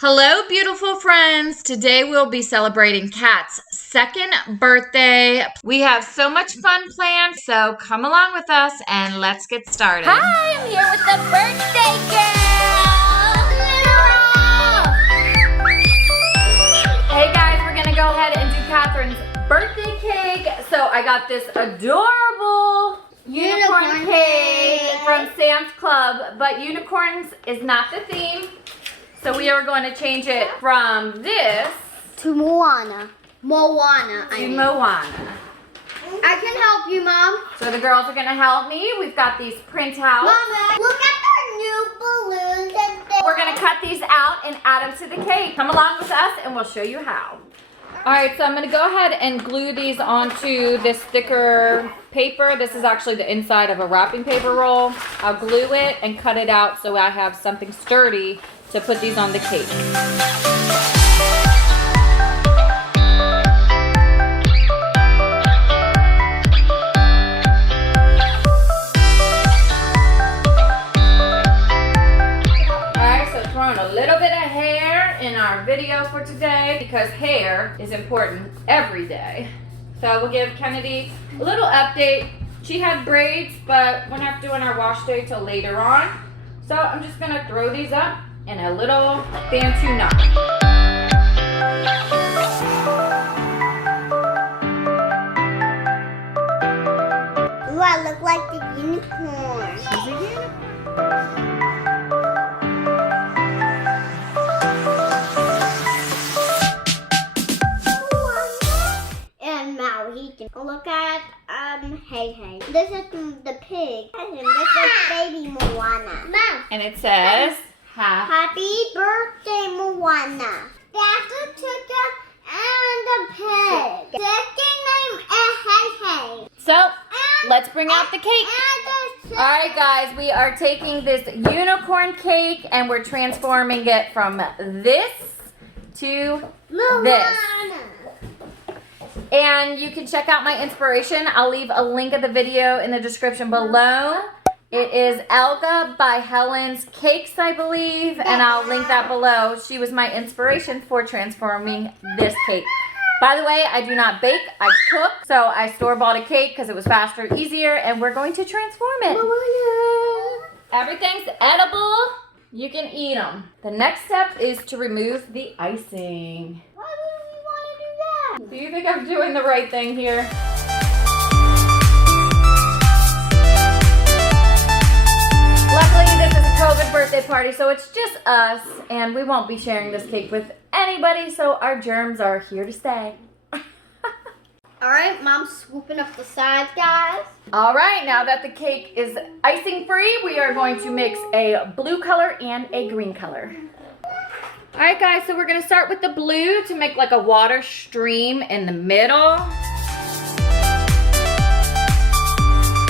Hello, beautiful friends. Today we'll be celebrating Kat's second birthday. We have so much fun planned, so come along with us and let's get started. Hi, I'm here with the birthday girl. Hey guys, we're gonna go ahead and do Catherine's birthday cake. So I got this adorable unicorn cake from Sam's Club, but unicorns is not the theme. So we are going to change it from this to Moana. Moana. I can help you, Mom. So the girls are going to help me. We've got these printouts. Mama, look at the new balloons. We're going to cut these out and add them to the cake. Come along with us and we'll show you how. All right, so I'm going to go ahead and glue these onto this thicker paper. This is actually the inside of a wrapping paper roll. I'll glue it and cut it out so I have something sturdy to put these on the cake. Alright, so throwing a little bit of hair in our video for today because hair is important every day. So we'll give Kennedy a little update. She had braids, but we're not doing our wash day till later on. So I'm just gonna throw these up in a little Bantu knot. Ooh, I look like the unicorn. And now he can look at Hey. This is the pig. And this is baby Moana. Mom. And it says, Happy birthday, Moana. That's the chicken and the pig. Second name is Hey. So, let's bring out the cake. Alright guys, we are taking this unicorn cake and we're transforming it from this to this. And you can check out my inspiration. I'll leave a link of the video in the description below. It is Elga by Helen's Cakes, I believe, and I'll link that below. She was my inspiration for transforming this cake. By the way, I do not bake, I cook, so I store-bought a cake because it was faster, easier, and we're going to transform it. Everything's edible. You can eat them. The next step is to remove the icing. Why would we want to do that? Do you think I'm doing the right thing here? Luckily, this is a COVID birthday party, so it's just us, and we won't be sharing this cake with anybody, so our germs are here to stay. Alright, Mom's swooping up the sides, guys. All right, now that the cake is icing free, we are going to mix a blue color and a green color. All right, guys, so we're gonna start with the blue to make like a water stream in the middle.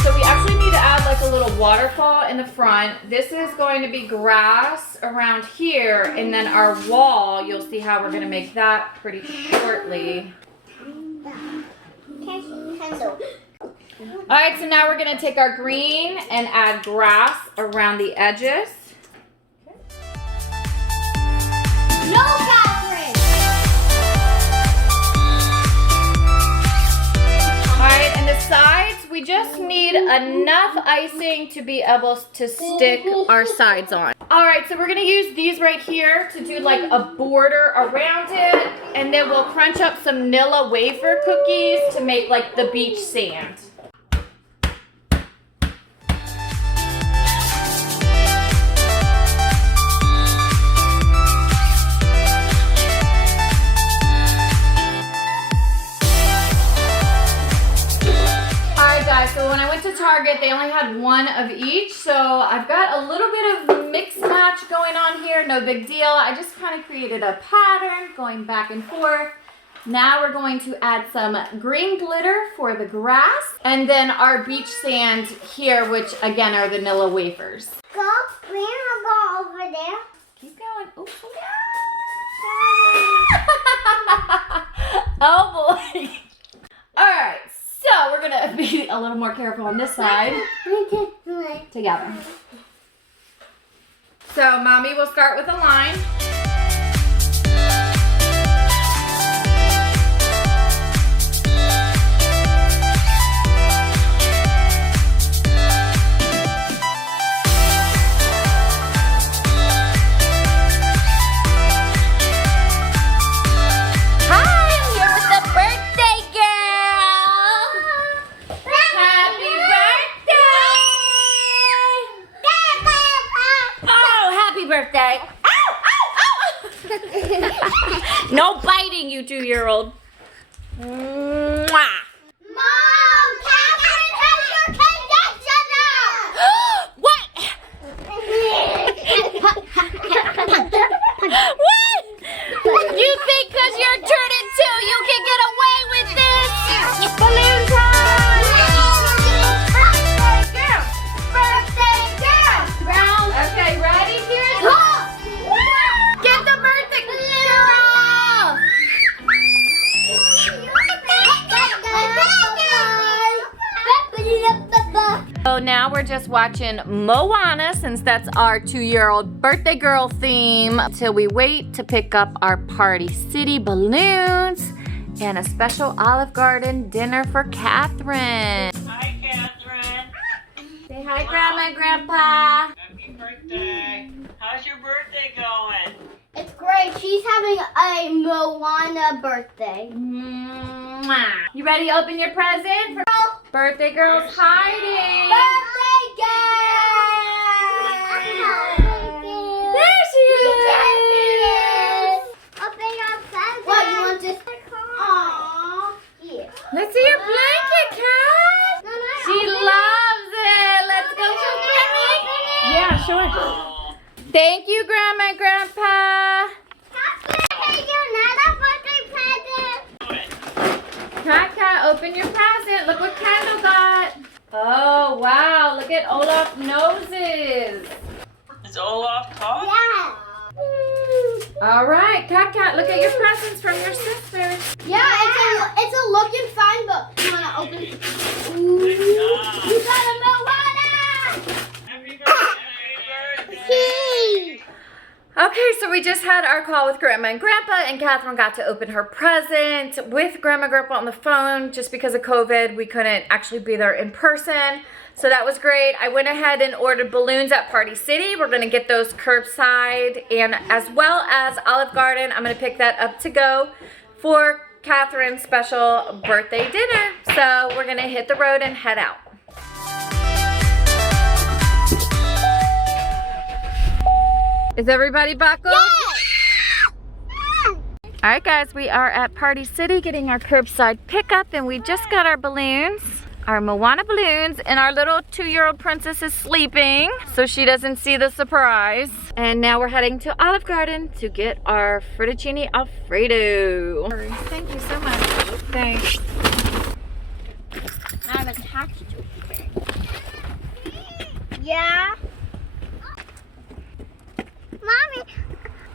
So we actually need to add like a little waterfall in the front. This is going to be grass around here, and then our wall, you'll see how we're gonna make that pretty shortly. All right, so now we're gonna take our green and add grass around the edges. No, Catherine! All right, and the sides, we just need enough icing to be able to stick our sides on. All right, so we're gonna use these right here to do like a border around it, and then we'll crunch up some Nilla wafer cookies to make like the beach sand. So when I went to Target, they only had one of each. So I've got a little bit of mix match going on here. No big deal. I just kind of created a pattern going back and forth. Now we're going to add some green glitter for the grass. And then our beach sand here, which again are the Nilla wafers. Go, Green, I'll go over there. Keep going. Oops. Oh boy. All right. So we're gonna be a little more careful on this side. Together. So mommy will start with a line. No biting, you 2-year-old. Mwah. Mom, Catherine has your conditioner! What? You think because you're turning 2 you can get away with this? Balloon time! Birthday girl! Brown. Okay, ready? Here's get the birthday girl! So now we're just watching Moana since that's our 2-year-old birthday girl theme till we wait to pick up our Party City balloons and a special Olive Garden dinner for Catherine. Hi, Catherine. Say hi, Grandma and Grandpa. Happy birthday. How's your birthday going? It's great. She's having a Moana birthday. Mwah. You ready to open your present? For birthday girl's hiding. Birthday girl! There she is. Open your present. What, you want this? Aww. Yeah. Let's see your blanket, Kat. She loves it. Let's go show Grandma. Yeah, sure. Oh, Thank you, Grandma and Grandpa. Kat, open your present. Look what Kendall got. Oh, wow. Look at Olaf's noses. is Olaf talking? Yeah. All right, Kat, look at your presents from your sister. Yeah, it's a looking fine, but you wanna open? Good You job. got a Moana! Happy birthday. Okay, so we just had our call with Grandma and Grandpa, and Catherine got to open her present with Grandma and Grandpa on the phone. Just because of COVID, we couldn't actually be there in person. So that was great. I went ahead and ordered balloons at Party City. We're gonna get those curbside, and as well as Olive Garden. I'm gonna pick that up to go for Catherine's special birthday dinner. So we're gonna hit the road and head out. Is everybody buckled? All right, guys, we are at Party City getting our curbside pickup, and we just got our balloons, our Moana balloons, and our little 2-year-old princess is sleeping, so she doesn't see the surprise. And now we're heading to Olive Garden to get our fettuccine Alfredo. Thank you so much. Thanks. I have attached to it. Yeah. Mommy,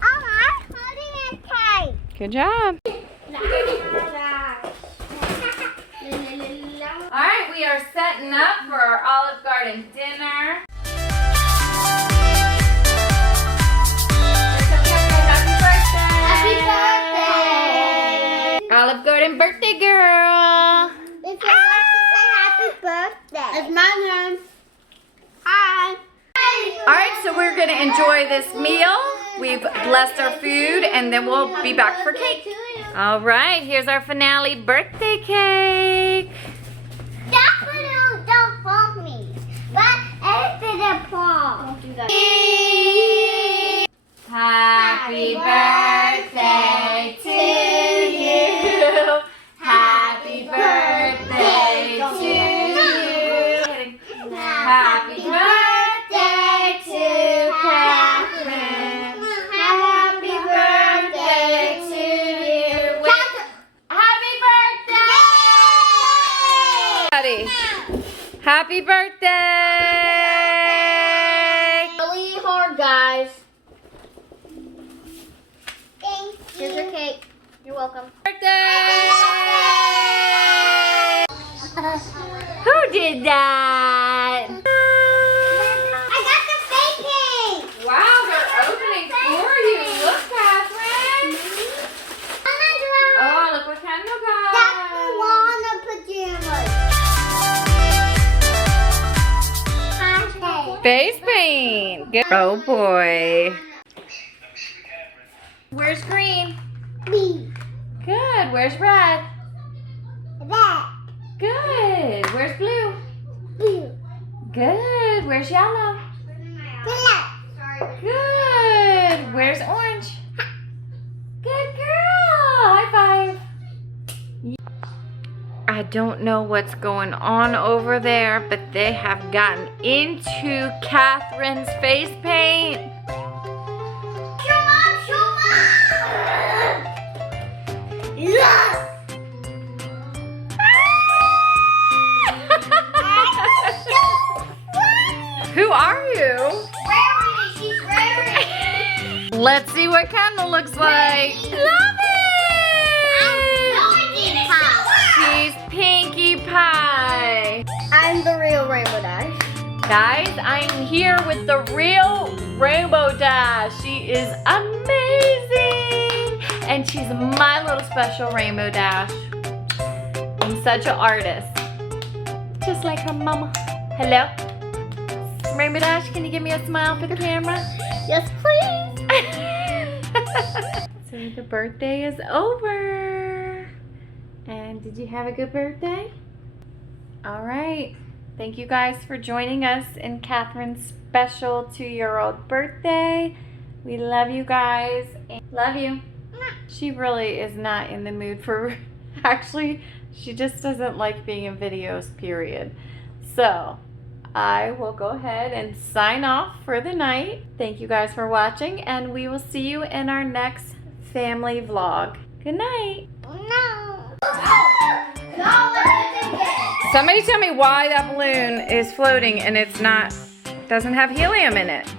I'm holding a cake. Good job. All right, we are setting up for our Olive Garden dinner. Happy birthday! Olive Garden birthday girl. It's happy birthday. It's my turn. Hi. All right, so we're gonna enjoy this meal. We've blessed our food, and then we'll be back for cake. All right, here's our finale birthday cake. Don't fall me. But it's a paw. Don't do that. Happy birthday to you. Happy birthday to you. Happy birthday to Catherine. Happy birthday to you. Happy birthday! Happy birthday! Really hard, guys. Thanks. Here's your cake. You're welcome. Birthday! Who did that? I got the baking. Wow, they're opening for you. Look, Catherine. Oh, look what Kendall got. That's Moana pajamas. Face paint. Good. Oh boy. Where's green? Me. Good. Where's red? That. Good. Where's blue? Blue. Good. Where's yellow? Black. Good. Where's orange? I don't know what's going on over there, but they have gotten into Catherine's face paint. Show mom! Look! Who are you? Rarity, she's Rarity. Let's see what Kendall looks like. Love it! She's Pinkie Pie. I'm the real Rainbow Dash. Guys, I'm here with the real Rainbow Dash. She is amazing. And she's my little special Rainbow Dash. I'm such an artist. Just like her mama. Hello? Rainbow Dash, can you give me a smile for the camera? Yes, please. So the birthday is over. And did you have a good birthday? All right. Thank you guys for joining us in Catherine's special 2-year-old birthday. We love you guys. Love you. She really is not in the mood for, actually, she just doesn't like being in videos, period. So I will go ahead and sign off for the night. Thank you guys for watching, and we will see you in our next family vlog. Good night. No. Somebody tell me why that balloon is floating and it's not, doesn't have helium in it.